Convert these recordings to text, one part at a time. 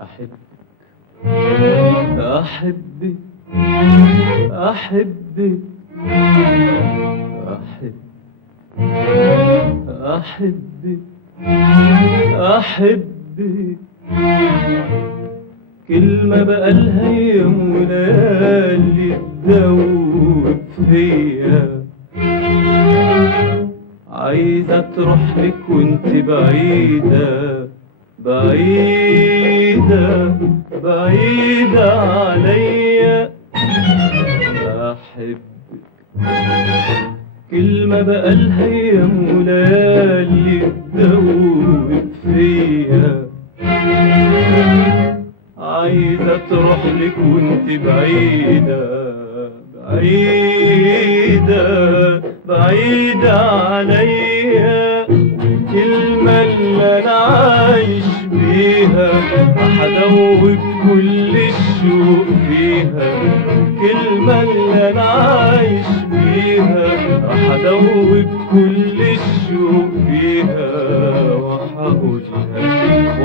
أحبك أحبك أحبك أحبك كلمة بقالها يوم وليالي تدوب فيا، عايزة تروح لك وانت بعيدة بعيدة بعيدة عليا. أحبك كلمة بقالها يوم وليالي تدوب فيا، عايزة تروح لك وانت بعيدة بعيدة بعيدة عليا. الكلمة اللي أنا عايش بيها هدوب كل الشوق فيها، الكلمة اللي أنا عايش بيها هدوب كل الشوق فيها، وهقولها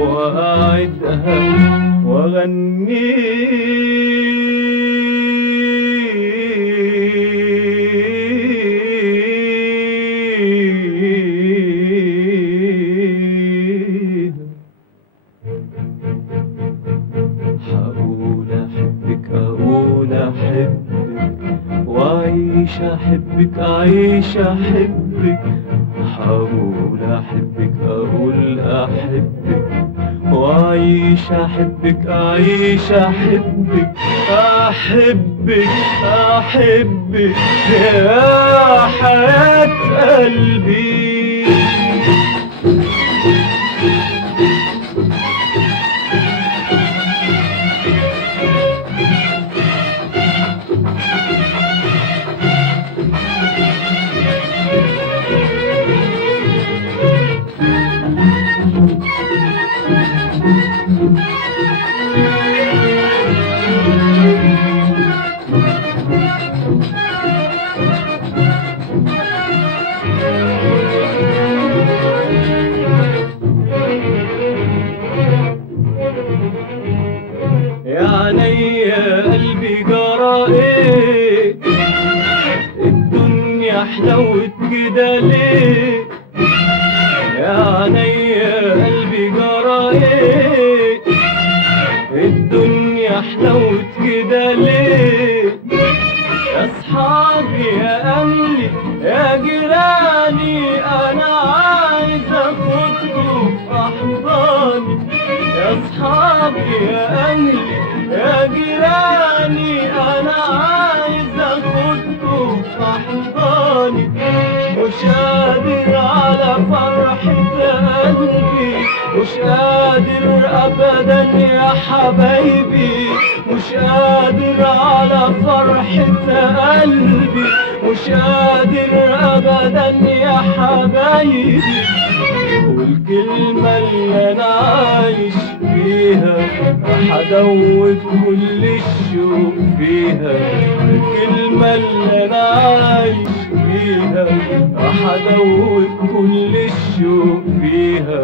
وأعدها أحبك أعيش أحبك، هقول أحبك أقول أحبك وأعيش أحبك أعيش أحبك أحبك أحبك يا حياة قلبي. يعني يا قلبي جرى ايه الدنيا حلوت كده ليه؟ يعني يا قلبي جرى ايه الدنيا حلوت كده ليه؟ يا اصحابي يا اهلي يا جيراني انا عايز اخدكم في احضاني. يا اصحابي يا اهلي يا جيراني انا عايز اخدكم في احضاني، مش قادر على فرحة قلبي مش قادر ابدا يا حبايبي، مش قادر على فرحة قلبي مش قادر ابدا يا حبايبي. والكلمة اللي انا عايش بيها هدوب كل الشوق فيها، الكلمة اللي انا عايش بيها هدوب كل الشوق فيها،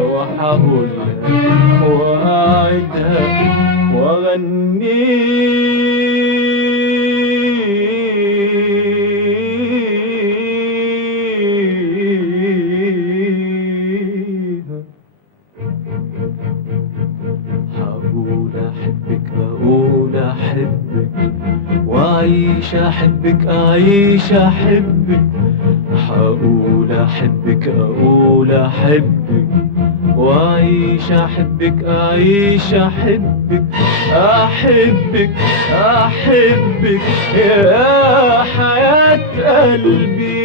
وهقولها وأعدها وأغنيها. هقول أحبك أقول أحبك وأعيش أحبك أعيش أحبك، هقول أحبك أقول أحبك وأعيش أحبك أعيش أحبك أحبك أحبك يا حياة قلبي.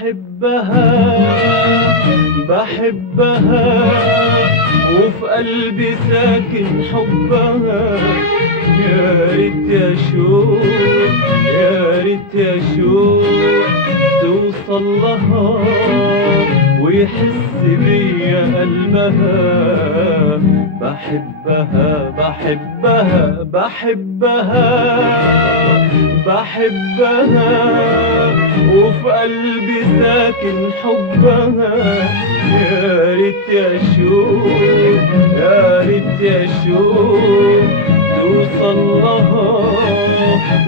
بحبها بحبها وفي قلبي ساكن حبها. يا ريت يا شوق يا ريت يا شوق توصل لها ويحس بيا قلبها. بحبها بحبها بحبها بحبها وفي قلبي ساكن حبها. يا ريت يا شوق يا ريت يا شوق توصل لها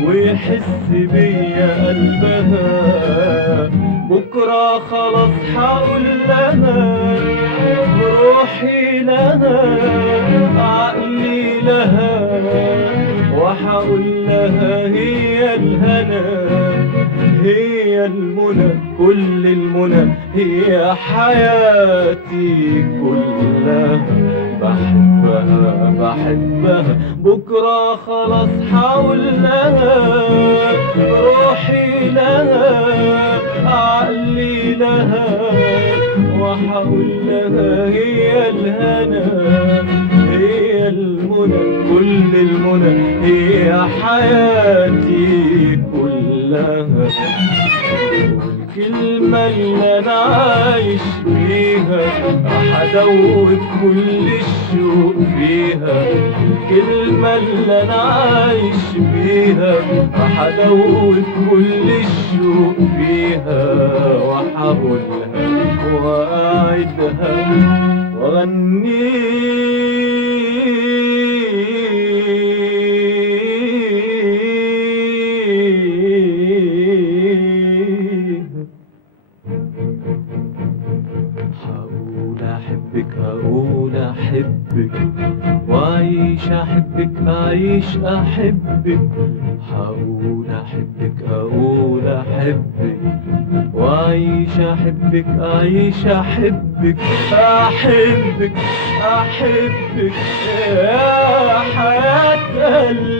ويحس بيا قلبها. بكرة خلاص حقول لها بروحي لها عقلي لها وحقول لها هي الهنا هي المنى كل المنى هي حياتي كلها. بحبها بحبها بكرة خلاص حقول لها روحي لها عقلي لها وحقول لها هي الهنا هي المنى كل المنى هي حياتي كلها. الكلمة اللي أنا عايش بيها هدوب كل الشوق فيها. الكلمة اللي أنا عايش بيها هدوب كل الشوق فيها. وحقولها وأعدها وأغنيها هقول أحبك وأعيش أحبك أعيش أحبك. هقول أحبك أقول أحبك وأعيش أحبك أعيش أحبك. أحبك أحبك يا حياة قلبي